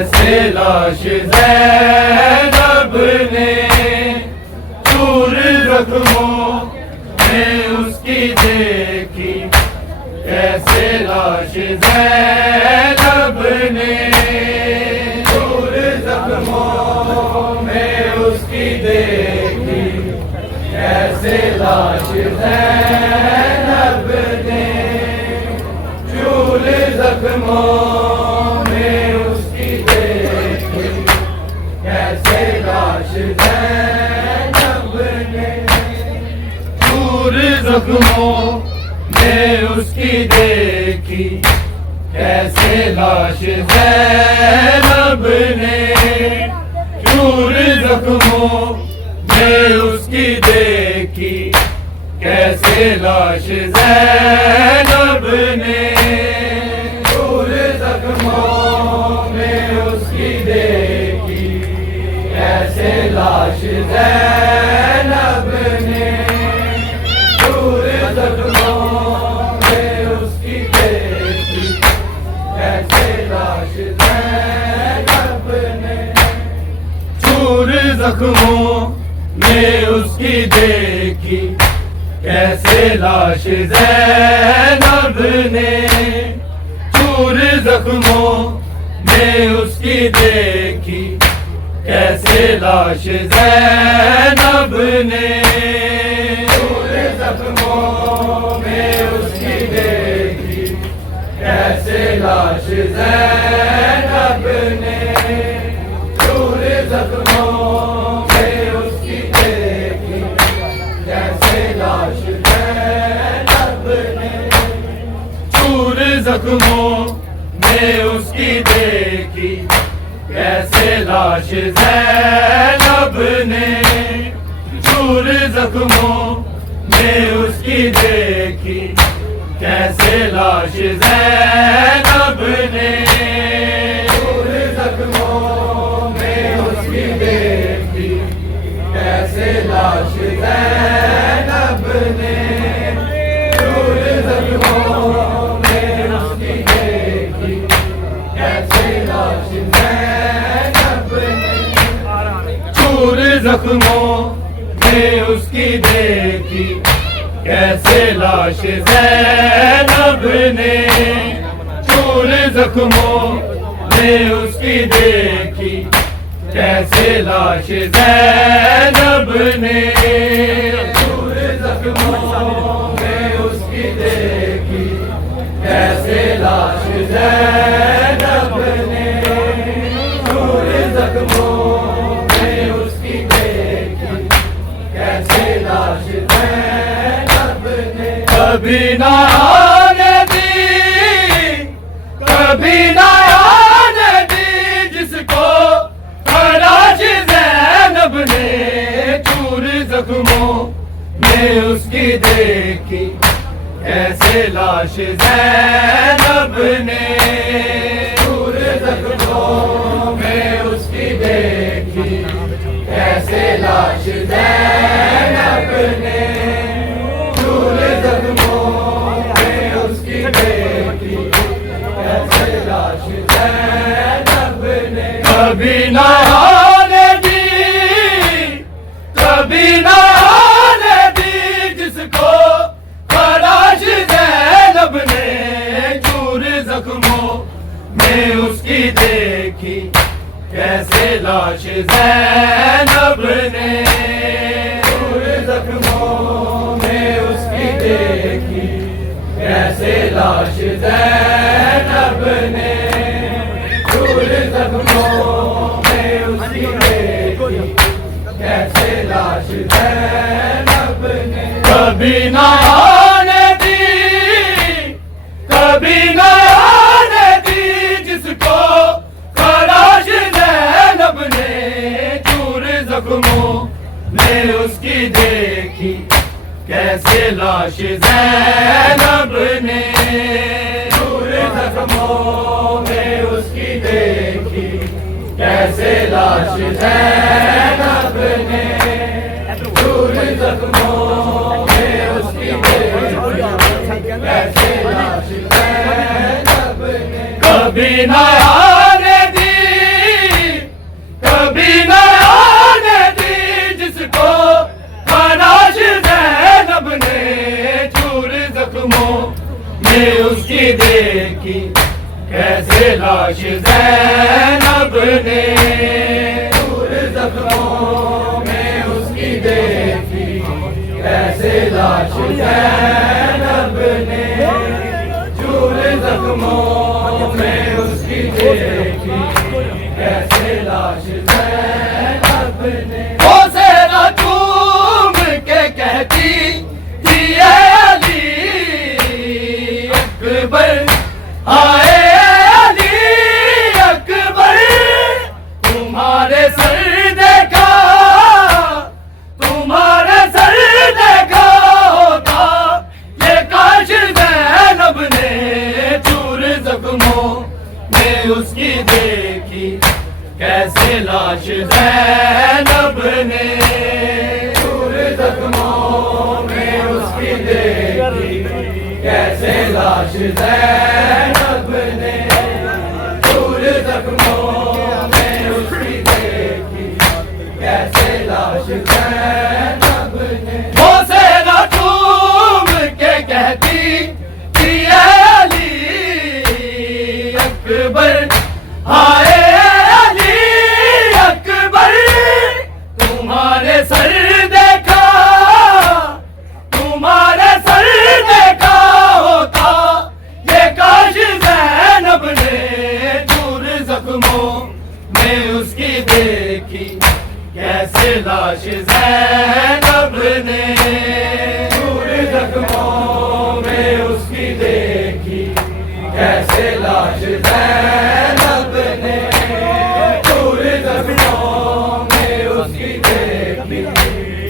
कैसे लाश ज़ैनब ने चूर जख्मों में उसकी देखी, कैसे लाश ज़ैनब ने चूर जख्मों में उसकी देखी, कैसे लाश ज़ैनब ने चूर जख्मों में उसकी देखी, कैसे लाश ज़ैनब ने चूर जख्मों में उसकी देखी, कैसे लाश ज़ैनब ने चूर जख्मों में उसकी देखी, कैसे लाश ज़ैनब ने चूर जख्मों में उसकी देखी, कैसे लाश ज़ैनब ने चूर जख्मों में उसकी देखी, कैसे लाश ज़ैनब ने चूर जख्मों में उसकी देखी, कैसे लाश ज़ैनब ने चूर जख्मों में उसकी देखी, कैसे लाश ज़ैनब ने चूर जख्मों में उसकी देखी, कैसे लाश ज़ैनब ने चूर जख्मों में उसकी देखी, कैसे लाश ज़ैनब ने चूर जख्मों में उसकी देखी, कैसे लाश ज़ैनब ने चूर जख्मों में उसकी देखी, कैसे लाश ज़ैनब ने चूर जख्मों में उसकी देखी, कैसे लाश ज़ैनब ने चूर जख्मों में उसकी देखी, कैसे लाश ज़ैनब ने चूर जख्मों में उसकी देखी, कैसे लाश ज़ैनब ने चूर जख्मों में उसकी देखी, कैसे लाश ज़ैनब ने चूर जख्मों में उसकी देखी, कैसे लाश ज़ैनब ने चूर जख्मों में उसकी देखी, कैसे लाश ज़ैनब ने कभी ना आने दी, कभी ना आने दी जिसको लाश ज़ैनब ने चूर जख्मों में उसकी देखी, कैसे लाश ज़ैनब ने चूर जख्मों में उसकी देखी, कैसे लाश ज़ैनब ने चूर जख्मों में उसकी देखी, कैसे लाश ज़ैनब ने कभी ना आने दी, कभी ना आने दी जिसको लाश ज़ैनब ने चूर जख्मों में उसकी देखी, कैसे लाश ज़ैनब ने चूर जख्मों में उसकी देखी, कैसे लाश ज़ैनब ने चूर जख्मों में उसकी देखी, कैसे लाश ज़ैनब ने कभी ना आने दी, कभी ना आने दी जिसको लाश ज़ैनब ने चूर जख्मों में उसकी देखी, कैसे लाश ज़ैनब ने चूर जख्मों में उसकी देखी, कैसे लाश ज़ैनब ने चूर जख्मों में उसकी देखी, कैसे लाश ज़ैनब ने कभी ना आने दी, जैनब ने चूर जख्मों में उसकी देखी, कैसे लाश जैनब ने चूर जख्मों में उसकी देखी, कैसे लाश जैनब ने चूर जख्मों में उसकी देखी, कैसे लाश जैनब ने। वो सेना चूम के कहती थी ये अली अकबर, आए अली अकबर, तुम्हारे सर देखा, तुम्हारे सर देखा होता, ये काश ज़ैनब ने चूर जख्मों में उसकी देखी, कैसे लाश ज़ैनब ने चूर जख्मों में उसकी देखी, कैसे लाश ज़ैनब ने चूर जख्मों में उसकी देखी, कैसे लाश ज़ैनब ने। वो सेना चूम के कहती थी ये अली अकबर, आए अली अकबर, तुम्हारे सर देखा, तुम्हारे सर देखा होता, ये काश ज़ैनब ने चूर जख्मों में उसकी देखी, कैसे लाश ज़ैनब ने चूर जख्मों में उसकी देखी, कैसे लाश ज़ैनब ने चूर जख्मों में उसकी देखी,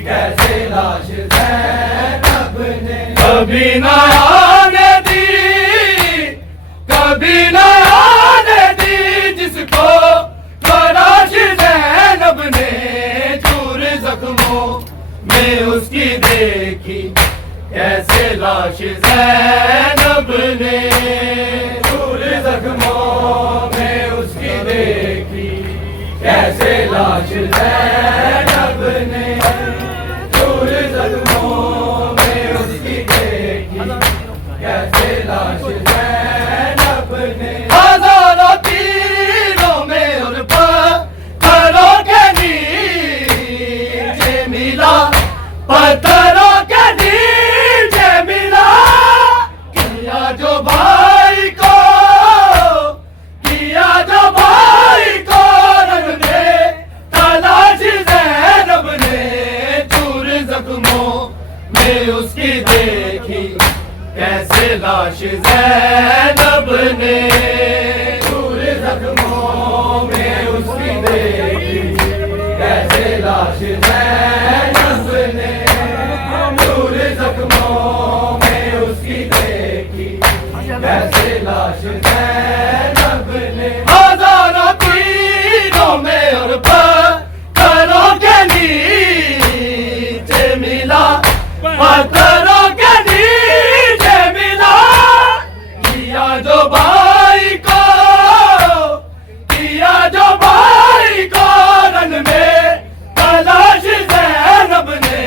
कैसे लाश ज़ैनब ने। कभी न आने दी, कभी न आने दी जिसको लाश ज़ैनब ने चूर जख्मों में उसकी देखी, कैसे लाश ज़ैनब ने चूर जख्मों में उसकी देखी, कैसे लाश ज़ैनब ने चूर जख्मों में उसकी देखी, कैसे लाश ज़ैनब ने। हज़ारों तीरों में और पत्थरों के नीचे मिला, पत्थरों के नीचे मिला, किया जो भाई को, किया जो भाई को रंग दे तलाश ज़ैनब ने चूर जख्मों में उसकी देखी, कैसे लाश ज़ैनब ने चूर जख्मों में उसकी देखी, कैसे लाश ज़ैनब ने चूर जख्मों में उसकी देखी, कैसे लाश ज़ैनब ने। हज़ारों तीरों में और पत्थरों के नीचे मिला, पत्थरों के नीचे मिला, किया जो भाई को, किया जो भाई को रन में तलाश ज़ैनब ने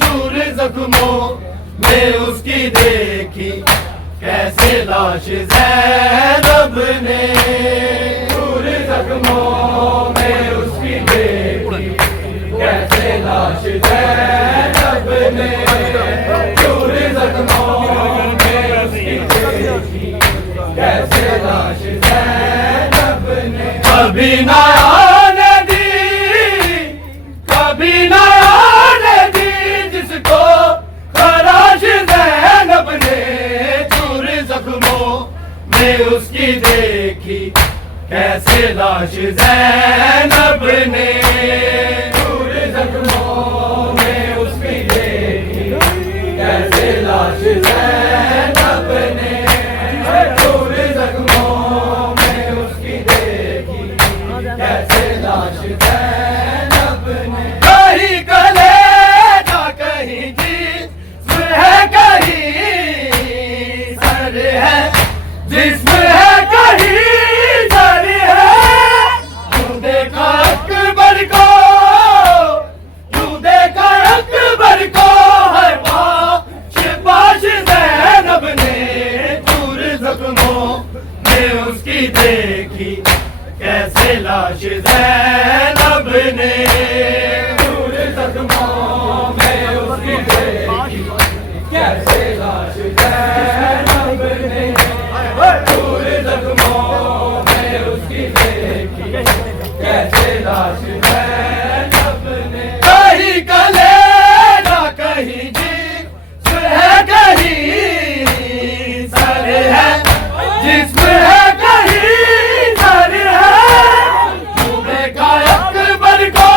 चूर जख्मों में उसकी देखी, कैसे लाश ज़ैनब ने चूर जख्मों में उसकी देखी, कैसे लाश ज़ैनब ने चूर जख्मों में उसकी देखी, कैसे लाश ज़ैनब ने। कभी न आने दी, कभी न आने दी जिसको लाश ज़ैनब ने चूर जख्मों में उसकी देखी, कैसे लाश ज़ैनब ने चूर जख्मों में उसकी देखी, कैसे लाश ज़ैनब ने चूर जख्मों में उसकी देखी, कैसे लाश ज़ैनब ने। कहीं कलेजा कहीं जिस्म है, कहीं सर है, जिस्म है कहीं सर है, देखा अकबर कैसे लाश ज़ैनब ने चूर जख्मों में उसकी देखी, कैसे लाश ज़ैनब ने। कहीं कलेजा कहीं जिस्म है, कहीं सर है, जिस्म है कहीं सर है। तू देखा अकबर को,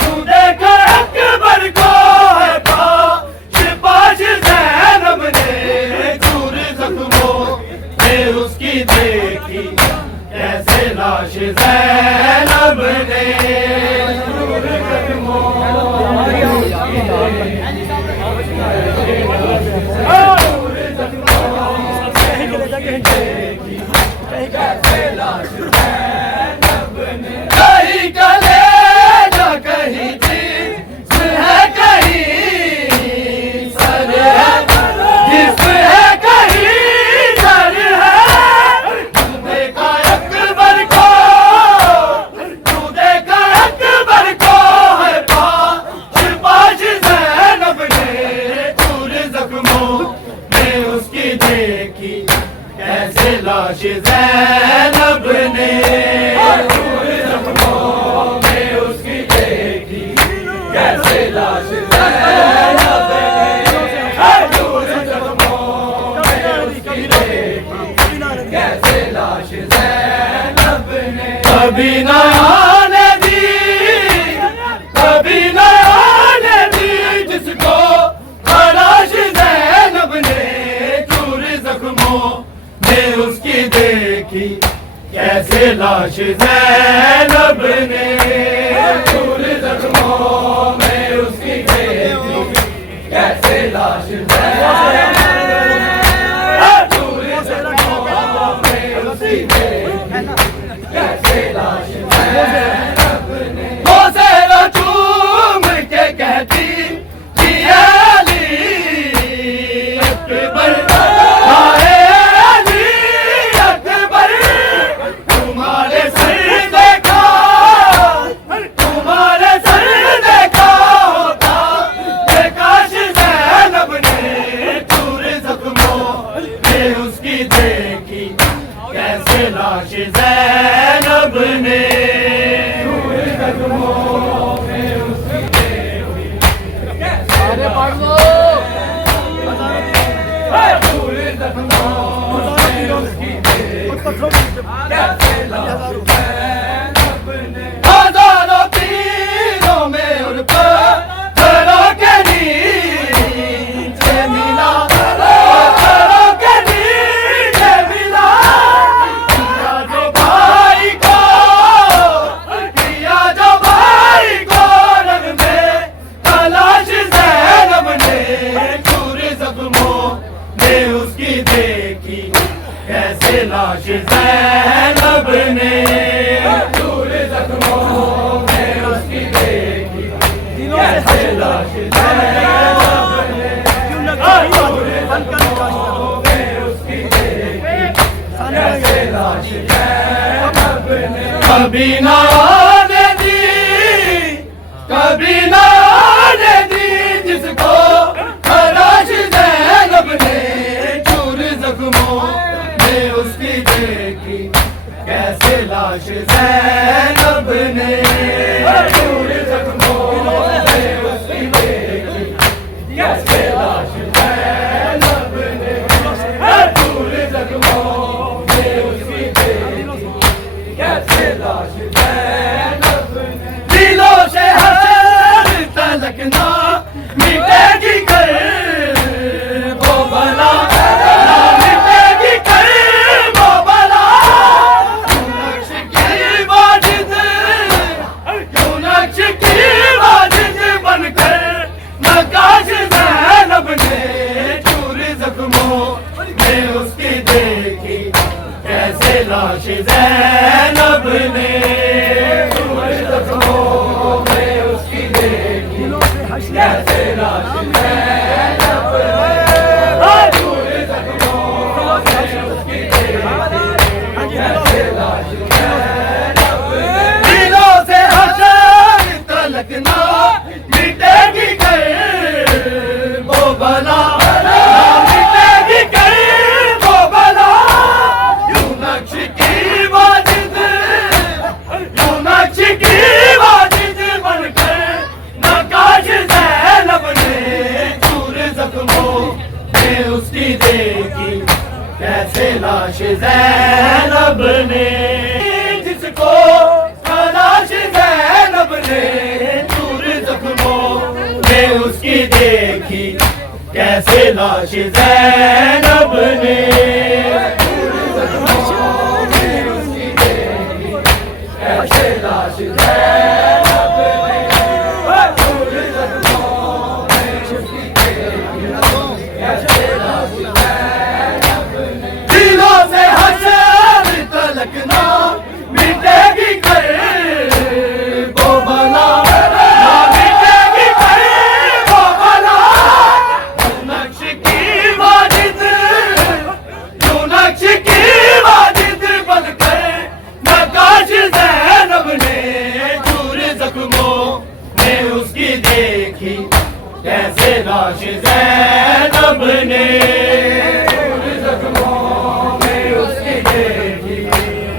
तू देखा अकबर को है पाश ज़ैनब ने चूर जख्मों में उसकी देखी, कैसे लाश ज़ैनब ने चूर जख्मों में उसकी देखी, कैसे लाश ज़ैनब ने। कहीं कलेजा कहीं जिस्म है, कहीं सर है, जिस्म है कहीं सर है। तू देखा अकबर को, तू देखा अकबर को है पाश ज़ैनब ने चूर जख्मों में उसकी देखी, कैसे लाश ज़ैनब ने चूर जख्मों में उसकी देखी, कैसे लाश ज़ैनब ने चूर जख्मों में उसकी देखी, कैसे लाश ज़ैनब ने। कभी न आने दी, कभी न आने दी जिसको लाश ज़ैनब ने चूर जख्मों में उसकी देखी, कैसे लाश ज़ैनब ने चूर जख्मों में उसकी देखी, कैसे लाश ज़ैनब ने चूर जख्मों में उसकी देखी, कैसे लाश ज़ैनब ने। वो ज़रा चूम के कहती थी अली अकबर, लाश ज़ैनब ने चूर जख्मों में उसकी देखी, कैसे पढ़ लो चूर जख्मों में उसकी देखी, कैसे लाश ज़ैनब ने। हज़ारों तीरों में उड़ पत्थरों के नीचे मिला, पत्थरों के नीचे मिला। उसकी देखी, कैसे लाश ज़ैनब ने चूर जख्मों में उसकी देखी, कैसे लाश ज़ैनब ने चूर जख्मों में उसकी देखी, कैसे लाश ज़ैनब ने। कभी न आने दी, कभी न आने दी जिसको लाश ज़ैनब ने चूर जख्मों में उसकी देखी, कैसे लाश ज़ैनब ने चूर जख्मों में उसकी देखी, कैसे लाश ज़ैनब ने चूर जख्मों में उसकी देखी, कैसे लाश ज़ैनब ने। दिलों से हसर तलक ना मिटेगी कर वो भला, ना मिटेगी कर वो भला। क्यों नक्श की वाजिद, क्यों नक्श की वाजिद बनकर नक्काश ज़ैनब ने चूर जख्मों में उसकी देखी, कैसे लाश ज़ैनब ने चूर जख्मों में उसकी देखी, कैसे लाश ज़ैनब ने चूर जख्मों में उसकी देखी, कैसे लाश ज़ैनब ने। दिलों से हसर तलक ना मिटेगी कर वो लाश ज़ैनब ने, जिसको लाश ज़ैनब ने चूर जख्मों में उसकी देखी, कैसे लाश ज़ैनब ने चूर जख्मों में उसकी देखी, कैसे लाश ज़ैनब ने चूर जख्मों में उसकी देखी, कैसे लाश ज़ैनब ने। दिलों से हशर तलक ना मिटेगी कर वो बला, ना मिटेगी कर वो बला। तू नक्श की वाजिद, तू नक्श की वाजिद बनकर नक्काश ज़ैनब ने चूर जख्मों में उसकी देखी, कैसे लाश ज़ैनब ने चूर जख्मों में उसकी देखी,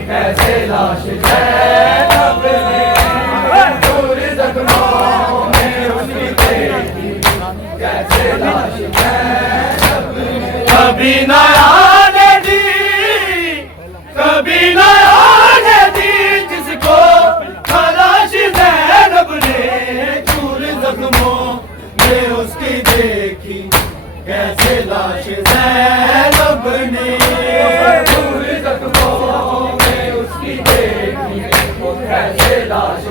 कैसे लाश ज़ैनब ने चूर जख्मों में उसकी देखी, कैसे लाश ज़ैनब ने। कभी न आने दी, कभी न आने दी जिसको लाश ज़ैनब ने चूर जख्मों में उसकी देखी, कैसे लाश ज़ैनब ने चूर जख्मों में उसकी देखी, कैसे लाश